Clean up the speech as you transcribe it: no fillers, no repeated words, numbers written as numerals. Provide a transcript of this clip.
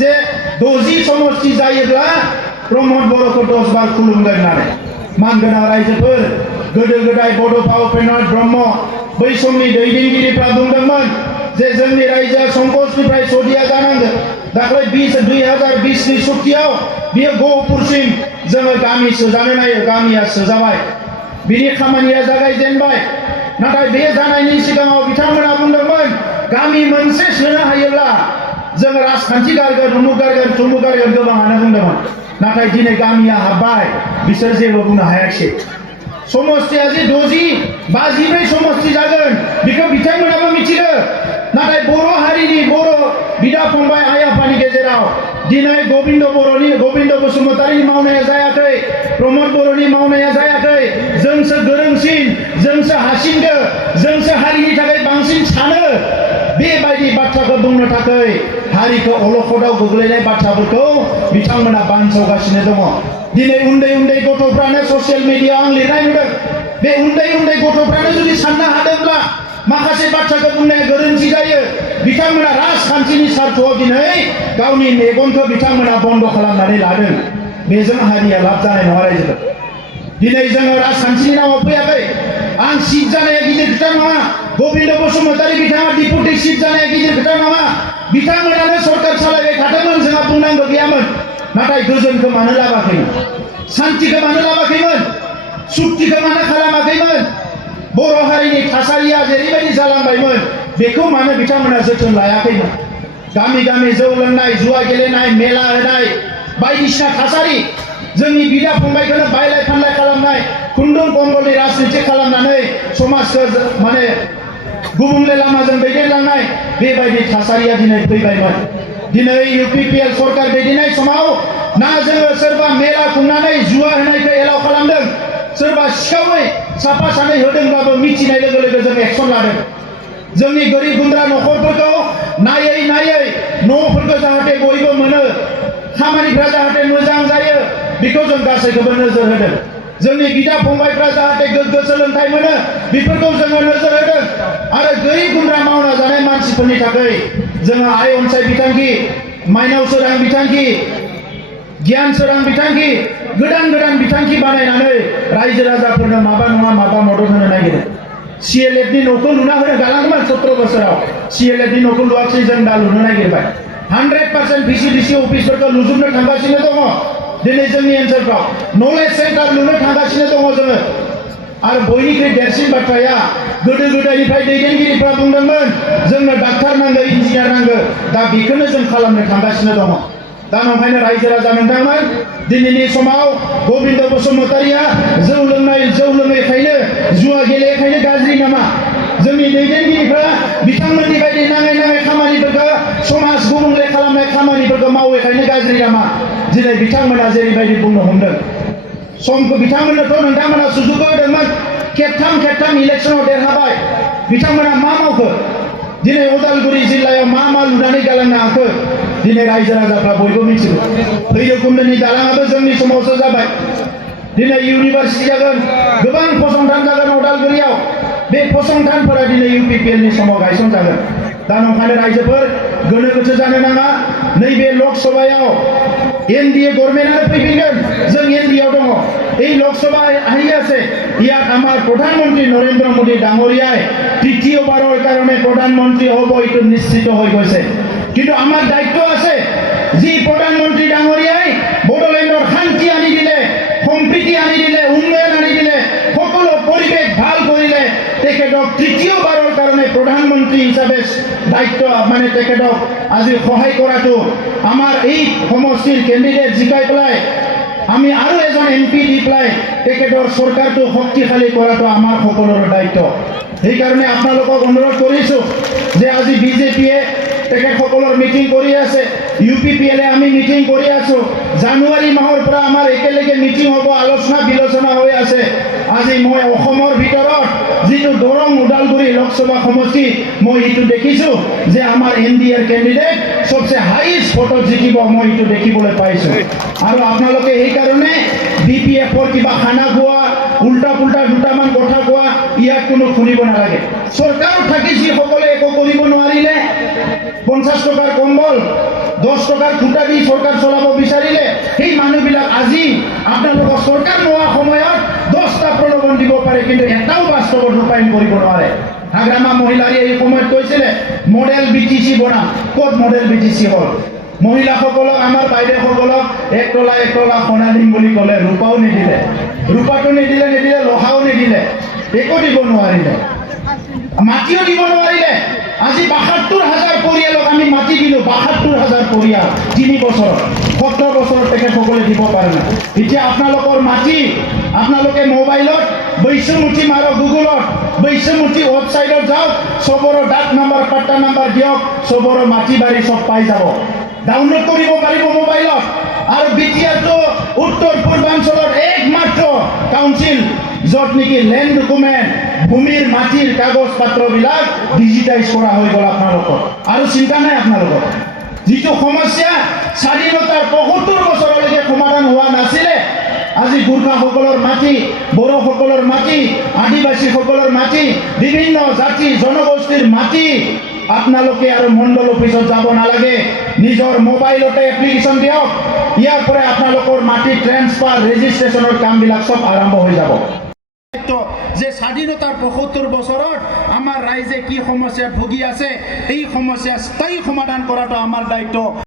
जे 60 समष्टि जायोब्ला प्रमद बर'खौ 10 बार खुलुमगोन होननानै मानगोनां रायजोफोर गोदो गोदाय बड'फा उपेन्द्र ब्रह्म बै समनि दैदेनगिरिफ्रा बुंदोंमोन जे जोंनि रायजोआ संकसनिफ्राय सदिया जानांगोन दाख्लै 2020 नि सुक्तियाव बियो गहपुरसिम जोङो गामि सोजानो नायो गामिया सोजाबाय बिनि खामानिया जागायजेनबाय नाथाय बे जानायनि सिगाङाव बिथांमोना बुंदोंमोन गामि मोनसे सोनो हायोब्ला जोङो राजखान्थि गारगोन उमुक गारगोन थुमुक गारगोन गोबाङानो बुंदोंमोन नाथाय दिनै गामिया हाबबाय बिसोर जेबो बुंनो हायाखिसै समष्टिया जे 52 समष्टि जागोन बेखौ बिथांमोनाबो मिथियो नाथाय बर' हारिनि बर' बिदा फंबाय आइ आफानि गेजेराव दिनै गोविंद बसुमतारिनि मावनाया जायाखै प्रमद बर'नि मावनाया जायाखै जोंसो गोरोंसिन जोंसो हासिनगो जोंसो हारिनि थाखाय बांसिन सानो बेबायदि बाथ्राखौ बुंनो थाखाय हारिखौ अलखदाव गोग्लैनाय बाथ्राफोरखौ बिथांमोना बानसावगासिनो दङ दिनै उन्दै उन्दै गथ'फ्रानो ससियेल मिडियाआव आं लिरनाय नुदों बे उन्दै उन्दै गथ'फ्रानो जुदि साननो हादोंब्ला माखासे बाथ्राखौ बुंनाया गोरोन्थि जायो बिथांमोना राजखान्थिनि स्वार्थआव दिनै गावनि मेगनखौ बिथांमोना बन्द खालामनानै लादों बेजों हारिया लाब जानाय नङा रायजोफोर दिनै जोङो राजखान्थिनि नामाव फैयाखै आं सिट जानाया गिदिर खोथा नङा गोविंद बसुमतारी बिथाङा डिपुटि सिट जानाया गिदिर खोथा नङा बिथांमोनानो सरकार सालायबाय थादोंमोन जोंहा बुंनांगौ गैयामोन नाथाय गोजोनखौ मानो लाबाखैमोन शान्तिखौ मानो लाबाखैमोन सुक्तिखौ मानो खालामाखैमोन बर' हारिनि थासारिया जेरैबायदि जालांबायमोन बेखौ मानो बिथांमोना जोथोन लायाखैमोन गामि गामि जौ लोंनाय जुवा गेलेनाय मेला होनाय बायदिसिना थासारि जोंनि बिदा फंबायखौनो बायलाय फानलाय खालामनाय खुन्दुं कम्बलनि राजनिति खालामनानै समाजखौ माने गुबुंले लामाजों दैदेनलांनाय बेबायदि थासारिया दिनै फैबायमोन दिनै UPPL सरकार दैदेननाय समाव ना जोङो सोरबा मेला खुंनानै जुवा होनायखौ एलाव खालामदों सोरबा सिखावै साफा सानै होदोंब्लाबो मिथिनाय लोगो लोगो जों एक्सन लादों जोंनि गोरिब गुन्द्रा न'खरफोरखौ नायै नायै न'फोरखौ जाहाथे बयबो मोनो खामानिफ्रा जाहाथे मोजां जायो बेखौ जों गासैखौबो नोजोर होदों जोंनि बिदा फंबायफ्रा जाहाथे गोग्गो सोलोंथाइ मोनो बेफोरखौ जोङो नोजोर होदों आरो गोरिब गुन्द्रा मावना जानाय मानसिफोरनि थाखाय जोङो आइ अनसाय बिथांखि माइनाव सोरां बिथांखि गियान सोरां बिथांखि गोदान बिथांखि बानायनानै रायजो राजाफोरनो माबा नङा माबा मदद होनो नागिरो CLF नि न'खौ लुना होनो गालांदोंमोन 17 बोसोराव CLF नि न'खौ लुवाखै जों दा लुनो नागिरबाय 100% VCDC अफिसफोरखौ लुजोबनो थांगासिनो दङ दिनै जोंनि ओनसोलफ्राव नलेज सेन्टार लुनो थांगासिनो दङ जोङो आरो बयनिख्रुइ देरसिन बाथ्राया गोदो गोदायनिफ्राय दैदेनगिरिफ्रा बुंदोंमोन जोंनो डाक्टार नांगौ इन्जिनियार नांगौ दा बेखौनो जों खालामनो थांगासिनो दङ दा नंखायनो रायजो राजा नोंथांमोन दिनैनि समाव गोविंद बसुमतारिया जौ लोङैखायनो जुवा गेलेखायनो गाज्रि नामा जोंनि दैदेनगिरिफ्रा बिथांमोननि बायदि नाङै खामानिफोरखौ समाज गुबुंले खालामनाय खामानिफोरखौ मावैखायनो गाज्रि नामा दिनै बिथांमोना जेरैबायदि बुंनो हमदों समखौ बिथांमोननोथ' नोंथांमोना सुजुग होदोंमोन खेबथाम इलेक्सनाव देरहाबाय बिथांमोना मा मावखो दिनै उदालगुरि जिल्लायाव मा लुनानै गालांनो हाखो दिनै रायजो राजाफ्रा बयबो मिथिगौ भैरबकुन्दनि दालाङाबो जोंनि समावसो जाबाय दिनै इउनिभार्सिटि जागोन गोबां फसंथान जागोन उदालगुरियाव बे फसंथानफोरा दिनै UPPL नि समाव गायसनजागोन दा नंखायनो रायजोफोर गोनो गोथो जानो नाङा नैबे लोकसभायाव NDA गभर्नमेन्टआनो फैफिनगोन जों NDA आव दङ এই লোকসভা আহি আছে ইয়াত আমাৰ প্ৰধানমন্ত্ৰী নৰেন্দ্ৰ মোদী ডাঙৰীয়াই তৃতীয়বাৰৰ কাৰণে প্ৰধানমন্ত্ৰী হ'ব এইটো নিশ্চিত হৈ গৈছে কিন্তু আমাৰ দায়িত্ব আছে যি প্ৰধানমন্ত্ৰী ডাঙৰীয়াই বড়োলেণ্ডৰ শান্তি আনি দিলে সম্প্ৰীতি আনি দিলে উন্নয়ন আনি দিলে সকলো পৰিৱেশ ভাল কৰিলে তেখেতক তৃতীয়বাৰৰ কাৰণে প্ৰধানমন্ত্ৰী হিচাপে দায়িত্ব মানে তেখেতক আজি সহায় কৰাটো আমাৰ এই সমষ্টিৰ কেণ্ডিডেট জিকাই পেলাই আমি আৰু এজন MP দি পেলাই তেখেতৰ চৰকাৰটো শক্তিশালী কৰাটো আমাৰ সকলোৰে দায়িত্ব এই কাৰণে আপোনালোকক অনুৰোধ কৰিছো যে আজি বিজেপিয়ে তেখেতসকলৰ মিটিং কৰি আছে UPPL আমি মিটিং কৰি আছো জানুৱাৰী মাহৰ পৰা আমাৰ একেলগে মিটিং হ'ব আলোচনা বিলোচনা হৈ আছে আজি মই অসমৰ ভিতৰত যিটো দৰং উদালগুৰি লোকসভা সমষ্টি মই ইটো দেখিছো যে আমাৰ NDA কেণ্ডিডেট সবচে হাইয়েষ্ট ভোট জিকিব মই ইটো দেখিবলৈ পাইছো আৰু আপোনালোকে এই কাৰণে BPF ৰ কিবা খানা খোৱা উল্টা পুল্টা দুটামান কথা কোৱা ইয়াক কোনো শুনিব নালাগে চৰকাৰ থাকি যি সকলে একো কৰিব নোৱাৰিলে 50 টকাৰ কম্বল 10 টকাৰ খুঁটা দি চৰকাৰ চলাব বিচাৰিলে সেই মানুহবিলাক আজি আপোনালোকৰ চৰকাৰ নোহোৱা সময়ত 10টা প্ৰলোভন দিব পাৰে কিন্তু এটাও বাস্তৱত ৰূপায়ণ কৰিব নোৱাৰে হাগ্ৰামা মহিলাৰে এই সময়ত কৈছিলে মডেল বিটিসি বনাম ক'ত মডেল বিটিসি হ'ল মহিলাসকলক আমাৰ বাইদেউসকলক 1 তোলা সোণা দিম বুলি ক'লে ৰূপাও নিদিলে ৰূপাটো নিদিলে লোহাও নিদিলে একো দিব নোৱাৰিলে মাটিও দিব নোৱাৰিলে আজি ৭২,০০০ পৰিয়ালক আমি মাটি দিলো ৭২,০০০ পৰিয়াল 3 বছৰ 17 বছৰত তেখেতসকলে দিব পাৰে না এতিয়া আপোনালোকৰ মাটি আপোনালোকে মোবাইলত বৈশ্যমুঠি মাৰক গুগলত বৈশ্যমুঠি ৱেবছাইটত যাওক চবৰৰ ডাক নম্বৰ পাট্টা নম্বৰ দিয়ক চবৰৰ মাটি বাৰী চব পাই যাব ডাউনলোড কৰিব পাৰিব মোবাইলত আৰু বিটিআৰটো উত্তৰ পূৰ্বাঞ্চলৰ একমাত্ৰ কাউন্সিল য'ত নেকি লেণ্ড ডকুমেণ্ট ভূমিৰ মাটিৰ কাগজ পত্ৰবিলাক ডিজিটাইজ কৰা হৈ গ'ল আপোনালোকৰ আৰু চিন্তা নাই আপোনালোকৰ যিটো সমস্যা স্বাধীনতাৰ ৭৫ বছৰলৈকে সমাধান হোৱা নাছিলে আজি গোৰ্খাসকলৰ মাটি বড়োসকলৰ মাটি আদিবাসীসকলৰ মাটি বিভিন্ন জাতি জনগোষ্ঠীৰ মাটি আপোনালোকে আৰু মণ্ডল অফিচত যাব নালাগে নিজৰ মোবাইলতে এপ্লিকেশ্যন দিয়ক ইয়াৰ পৰা আপোনালোকৰ মাটি ট্ৰেন্সফাৰ ৰেজিষ্ট্ৰেশ্যনৰ কামবিলাক সব আৰম্ভ হৈ যাব যে স্বাধীনতাৰ ৭৫ বছৰত আমাৰ ৰাইজে কি সমস্যাত ভুগি আছে এই সমস্যা স্থায়ী সমাধান কৰাটো আমাৰ দায়িত্ব